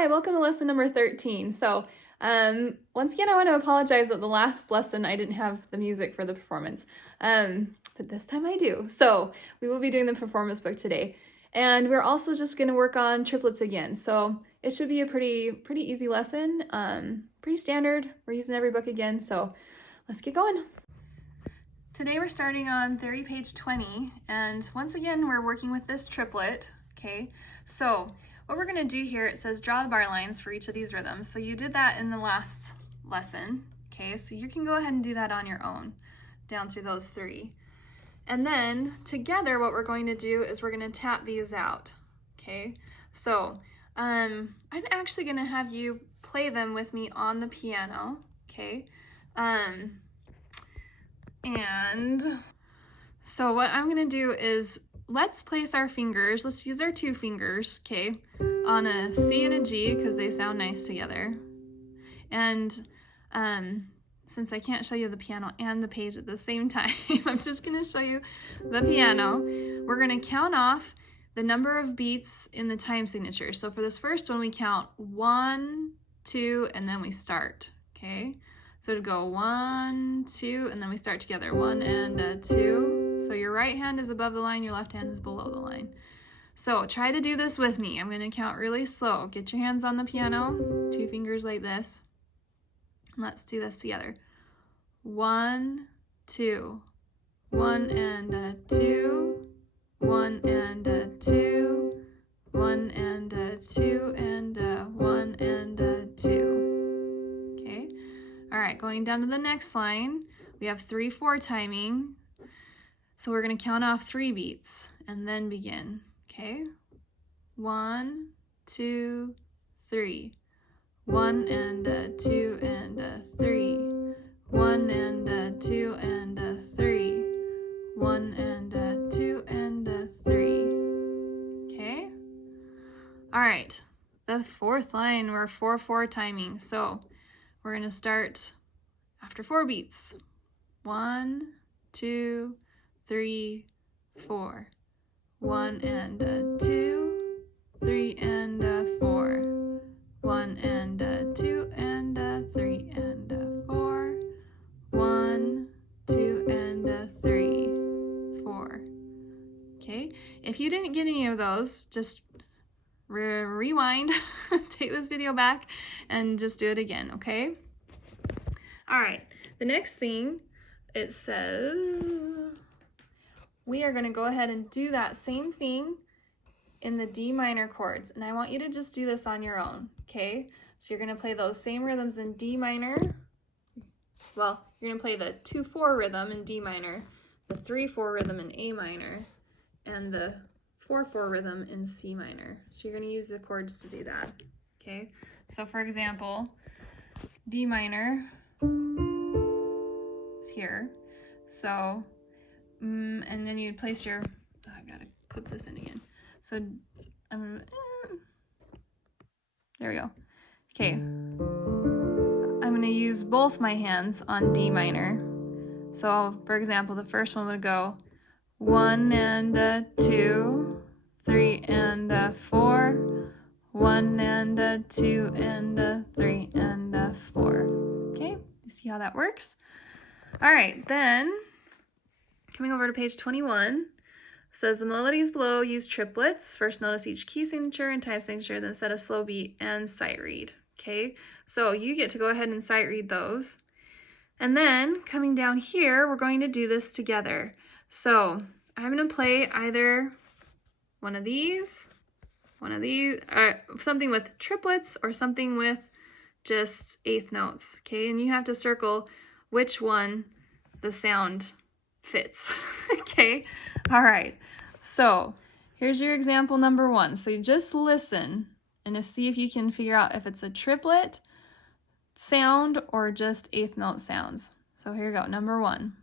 Hi, welcome to lesson number 13. Once again, I want to apologize that the last lesson I didn't have the music for the performance, but this time I do. So we will be doing the performance book today, and we're also just going to work on triplets again. So it should be a pretty easy lesson, pretty standard. We're using every book again, so let's get going. Today we're starting on theory page 20, and once again we're working with this triplet, okay? So what we're gonna do here, it says draw the bar lines for each of these rhythms. So you did that in the last lesson, okay? So you can go ahead and do that on your own, down through those three. And then together what we're going to do is we're gonna tap these out, okay? So I'm actually gonna have you play them with me on the piano, okay? And so what I'm gonna do is let's place our fingers, let's use our two fingers, okay, on a C and a G because they sound nice together. And since I can't show you the piano and the page at the same time, I'm just gonna show you the piano. We're gonna count off the number of beats in the time signature. So for this first one, we count 1, 2, and then we start, okay? So to go 1, 2, and then we start together, 1 and 2. So your right hand is above the line, your left hand is below the line. So try to do this with me. I'm gonna count really slow. Get your hands on the piano, two fingers like this. And let's do this together. 1, 2, 1 and 2, 1 and 2, 1 and 2, and 1 and 2. All right, going down to the next line, we have 3/4 timing. So we're gonna count off 3 beats and then begin, okay? 1, 2, 3. 1 and 2 and 3. 1 and 2 and 3. 1 and 2 and 3. Okay? All right, the fourth line, we're 4/4 timing. So we're gonna start after 4 beats. 1, 2, 3, 4. 1 and 2, 3 and 4. 1 and 2 and 3 and 4. 1, 2 and 3, 4. Okay, if you didn't get any of those, just rewind, take this video back, and just do it again, okay? All right, the next thing, it says we are gonna go ahead and do that same thing in the D minor chords, and I want you to just do this on your own, okay? So you're gonna play those same rhythms in D minor. Well, you're gonna play the 2/4 rhythm in D minor, the 3/4 rhythm in A minor, and the 4/4 rhythm in C minor. So you're going to use the chords to do that, okay? So for example, D minor is here. So, and then you'd place your, oh, I gotta clip this in again. So, there we go. Okay, I'm going to use both my hands on D minor. So for example, the first one would go 1 and 2, 3 and 4, 1 and 2 and 3 and 4. Okay, you see how that works? All right, then coming over to page 21, says the melodies below use triplets. First notice each key signature and time signature, then set a slow beat and sight read. Okay, so you get to go ahead and sight read those. And then coming down here, we're going to do this together. So I'm going to play either one of these, something with triplets or something with just eighth notes, okay? And you have to circle which one the sound fits, okay? All right, so here's your example number 1. So you just listen and just see if you can figure out if it's a triplet sound or just eighth note sounds. So here you go, number 1.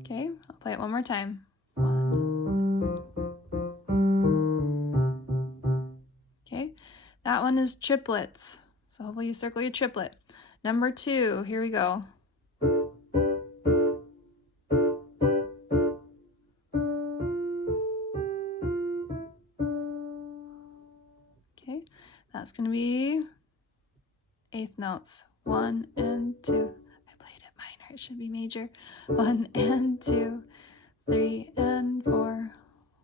Okay, I'll play it one more time. 1. Okay, that one is triplets. So hopefully you circle your triplet. Number 2, here we go. That's going to be eighth notes. 1 and 2. I played it minor. It should be major. 1 and 2, 3 and 4.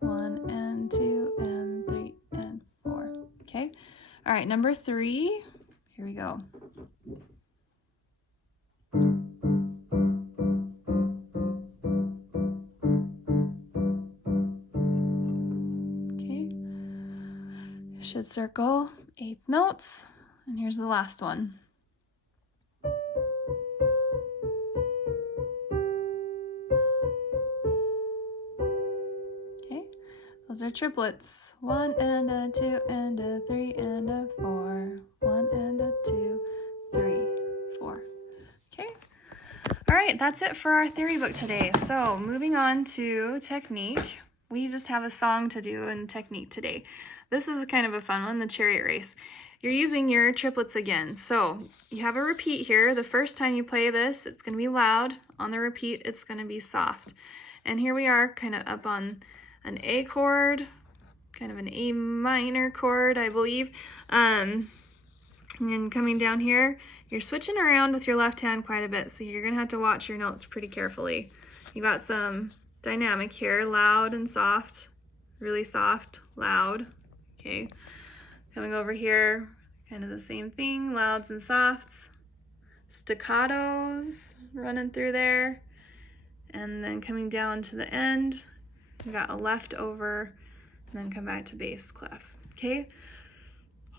1 and 2 and 3 and 4. Okay. All right, number 3. Here we go. Okay. You should circle eighth notes. And here's the last one. Okay. Those are triplets. 1 and a 2 and a 3 and a 4. 1 and a 2, 3, 4. Okay. All right, that's it for our theory book today. So moving on to technique. We just have a song to do in technique today. This is kind of a fun one, the chariot race. You're using your triplets again. So you have a repeat here. The first time you play this, it's going to be loud. On the repeat, it's going to be soft. And here we are kind of up on an A chord, kind of an A minor chord, I believe. And then coming down here, you're switching around with your left hand quite a bit, so you're going to have to watch your notes pretty carefully. You got some dynamic here, loud and soft, really soft, loud. Okay, coming over here, kind of the same thing, louds and softs, staccatos running through there, and then coming down to the end, you got a left over, and then come back to bass clef. Okay,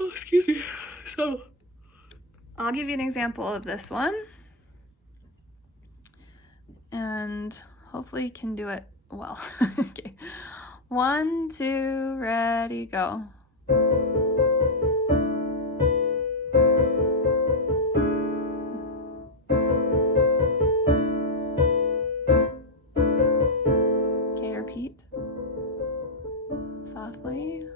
oh, excuse me. So I'll give you an example of this one, and hopefully you can do it well. Okay, 1, 2, ready, go. Okay, repeat softly.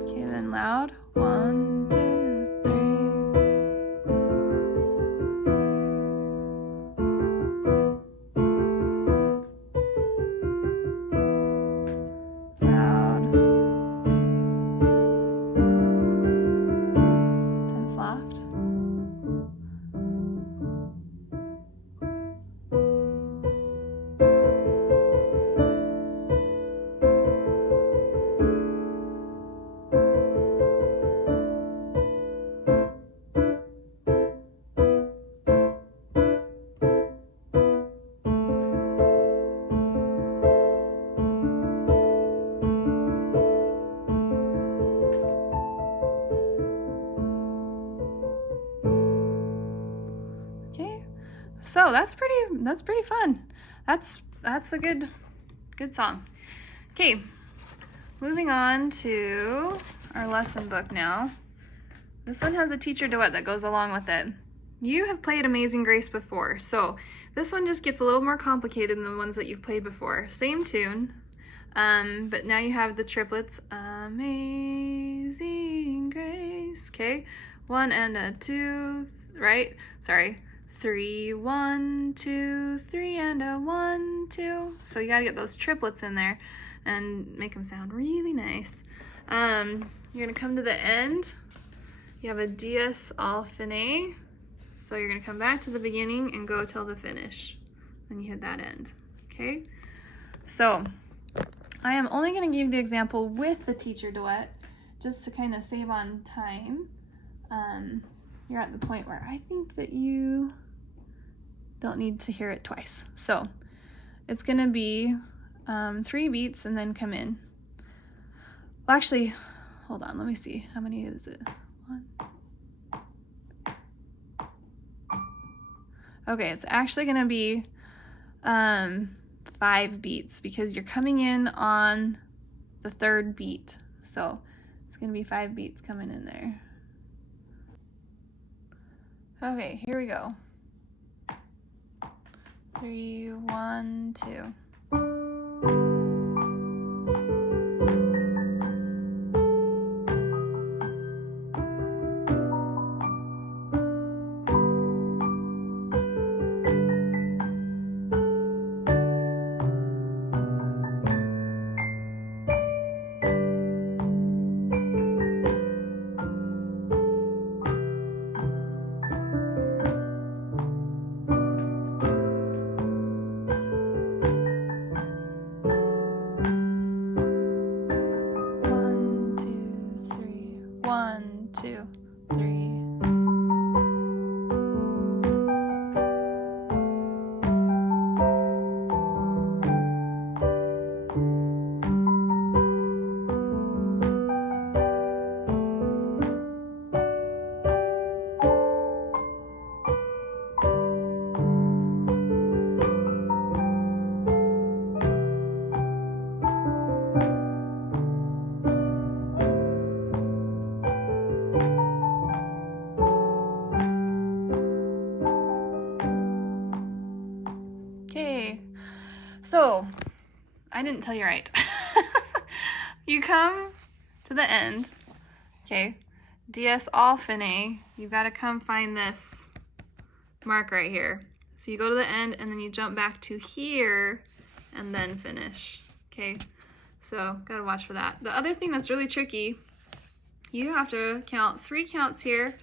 Okay, then loud. 1, 2, 3. Loud. Then soft. So that's pretty fun. That's a good song. Okay, moving on to our lesson book now. This one has a teacher duet that goes along with it. You have played Amazing Grace before, so this one just gets a little more complicated than the ones that you've played before. Same tune, but now you have the triplets. Amazing Grace. Okay, 1 and a 2, right? Sorry. 3, 1, 2, 3 and a 1, 2. So you gotta get those triplets in there and make them sound really nice. You're gonna come to the end. You have a dies al fine. So you're gonna come back to the beginning and go till the finish when you hit that end. Okay? So I am only gonna give the example with the teacher duet just to kind of save on time. You're at the point where I think that you don't need to hear it twice. So it's gonna be 3 beats and then come in. Well, actually, hold on, let me see. How many is it? 1. Okay, it's actually gonna be 5 beats because you're coming in on the 3rd beat. So it's gonna be 5 beats coming in there. Okay, here we go. 3, 1, 2. So, I didn't tell you right. You come to the end, okay, dies all fine, you gotta come find this mark right here. So you go to the end and then you jump back to here and then finish, okay? So gotta watch for that. The other thing that's really tricky, you have to count 3 counts here,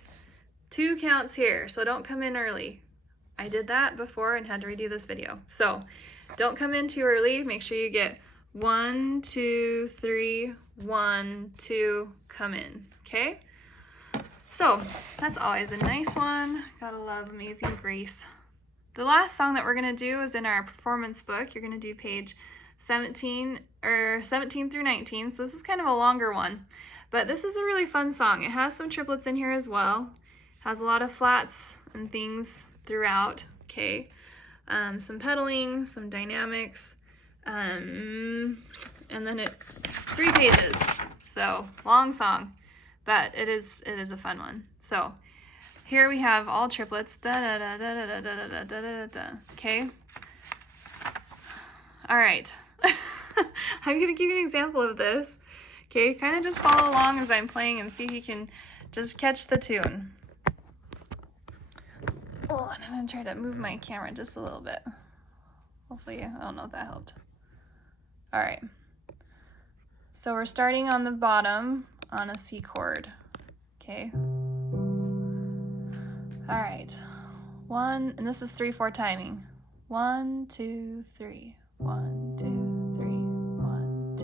2 counts here, so don't come in early. I did that before and had to redo this video. So don't come in too early, make sure you get 1, 2, 3, 1, 2, come in, okay? So that's always a nice one. Gotta love Amazing Grace. The last song that we're gonna do is in our performance book. You're gonna do page 17 through 19. So this is kind of a longer one, but this is a really fun song. It has some triplets in here as well. It has a lot of flats and things throughout, okay? Some pedaling, some dynamics, and then it's 3 pages. So long song, but it is a fun one. So here we have all triplets. Da da da da da da da da da da. Okay. All right. I'm gonna give you an example of this. Okay, kind of just follow along as I'm playing and see if you can just catch the tune. Oh, and I'm gonna try to move my camera just a little bit. Hopefully, I don't know if that helped. All right. So we're starting on the bottom on a C chord. Okay. All right. 1, and this is 3/4 timing. 1, 2, 3. 1, 2, 3. 1, 2,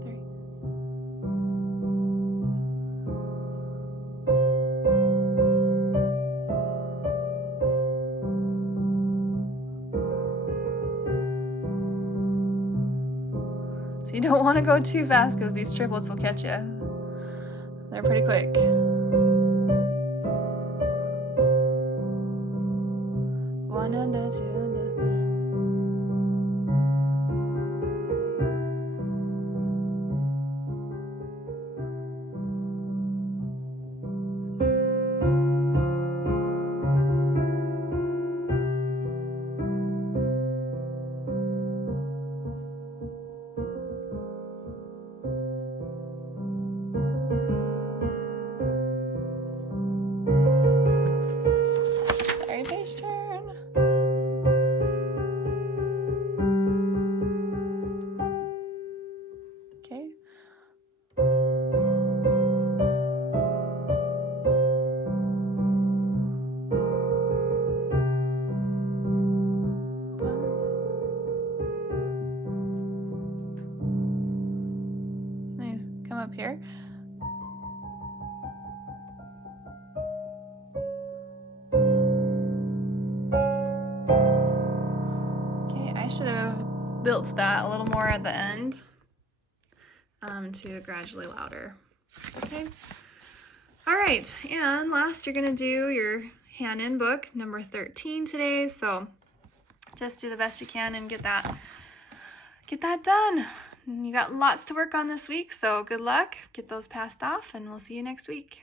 3. So you don't want to go too fast because these triplets will catch you. They're pretty quick. One and a 2 and a 3. Sorry, page turn. Okay. Nice. Come up here. Okay, I should have built that a little more at the end to gradually louder. Okay. All right, and last you're gonna do your hand-in book number 13 today. So just do the best you can and get that done. You got lots to work on this week, so good luck. Get those passed off, and we'll see you next week.